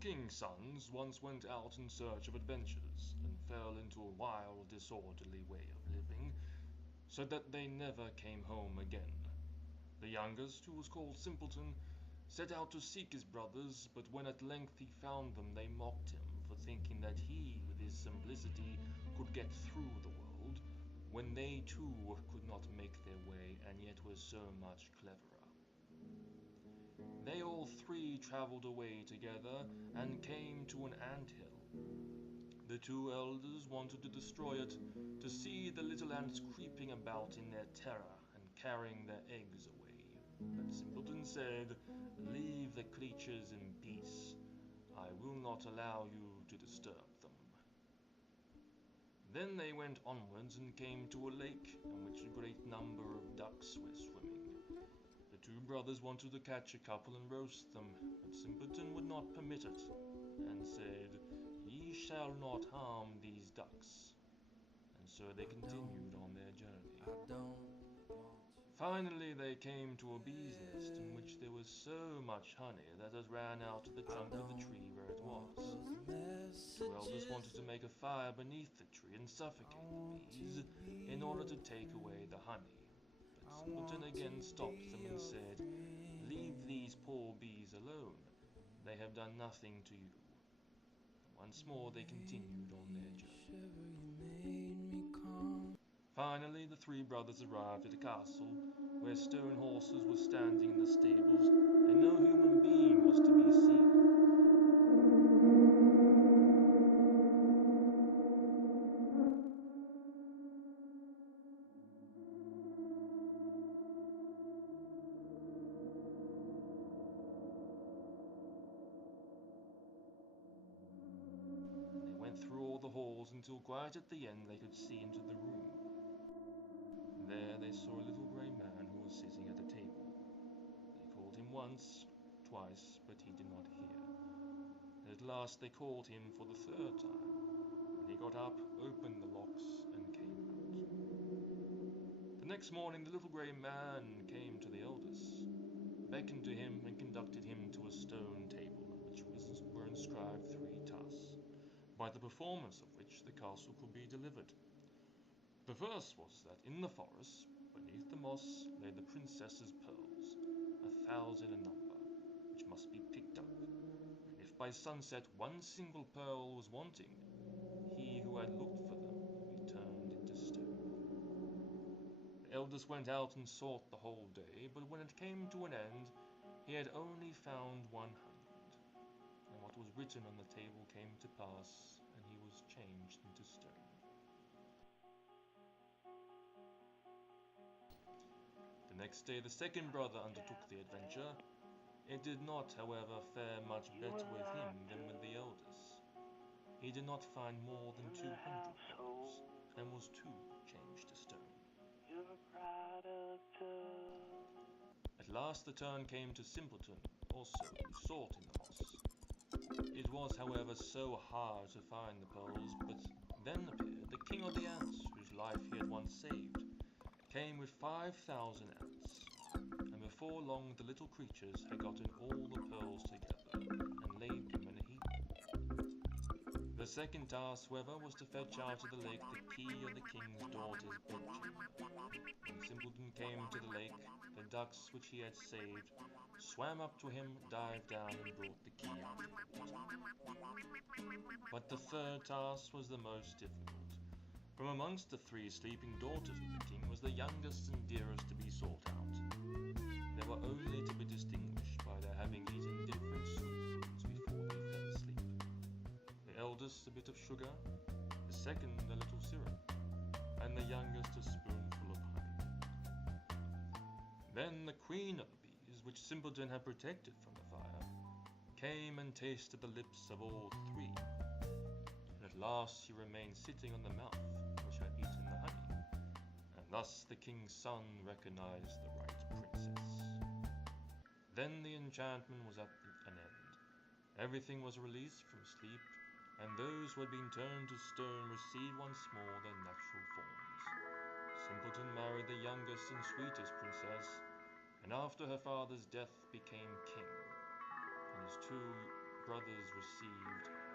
Two king's sons once went out in search of adventures, and fell into a wild, disorderly way of living, so that they never came home again. The youngest, who was called Simpleton, set out to seek his brothers, but when at length he found them, they mocked him for thinking that he, with his simplicity, could get through the world, when they too could not make their way, and yet were so much cleverer. They all three travelled away together, and came to an ant-hill. The two elders wanted to destroy it, to see the little ants creeping about in their terror, and carrying their eggs away. But Simpleton said, "Leave the creatures in peace. I will not allow you to disturb them." Then they went onwards and came to a lake, in which a great number of ducks were swimming. The two brothers wanted to catch a couple and roast them, but Simpleton would not permit it, and said, "Ye shall not harm these ducks." And so they continued on their journey. Finally they came to a bee's nest, in which there was so much honey that it ran out to the trunk of the tree where it was. The two elders wanted to make a fire beneath the tree and suffocate the bees, in order to take away the honey. But Simpleton again stopped them and said, "Leave these poor bees alone. They have done nothing to you." And once more they continued on their journey. Finally, the three brothers arrived at a castle, where stone horses were standing in the stables, and no human being was to be seen. And they went through all the halls until quite at the end they could see into the room. There they saw a little grey man who was sitting at a table. They called him once, twice, but he did not hear. At last they called him for the third time, when he got up, opened the locks, and came out. The next morning the little grey man came to the eldest, beckoned to him, and conducted him to a stone table, on which were inscribed 3 tasks, by the performance of which the castle could be delivered. The first was that in the forest, beneath the moss, lay the princess's pearls, 1,000 in number, which must be picked up, and if by sunset one single pearl was wanting, he who had looked for them would be turned into stone. The eldest went out and sought the whole day, but when it came to an end, he had only found 100, and what was written on the table came to pass, and he was changed into stone. The next day the second brother undertook the adventure. It did not, however, fare much better with him than with the eldest. He did not find more than 200 pearls, and was too changed to stone. At last the turn came to Simpleton, also, who sought in the moss. It was, however, so hard to find the pearls, but then appeared the king of the ants, whose life he had once saved, came with 5,000 ants, and before long the little creatures had gotten all the pearls together, and laid them in a heap. The second task, however, was to fetch out of the lake the key of the king's daughter's bedchamber. When Simpleton came to the lake, the ducks which he had saved swam up to him, dived down, and brought the key out of the water. But the third task was the most difficult. From amongst the 3 sleeping daughters of the king was the youngest and dearest to be sought out. They were only to be distinguished by their having eaten different sweet foods before they fell asleep. The eldest a bit of sugar, the second a little syrup, and the youngest a spoonful of honey. Then the queen of the bees, which Simpleton had protected from the fire, came and tasted the lips of all 3, and at last she remained sitting on the mouth which had eaten the honey, and thus the king's son recognized the right princess. Then the enchantment was at an end. Everything was released from sleep, and those who had been turned to stone received once more their natural forms. Simpleton married the youngest and sweetest princess, and after her father's death became king, and his 2 brothers received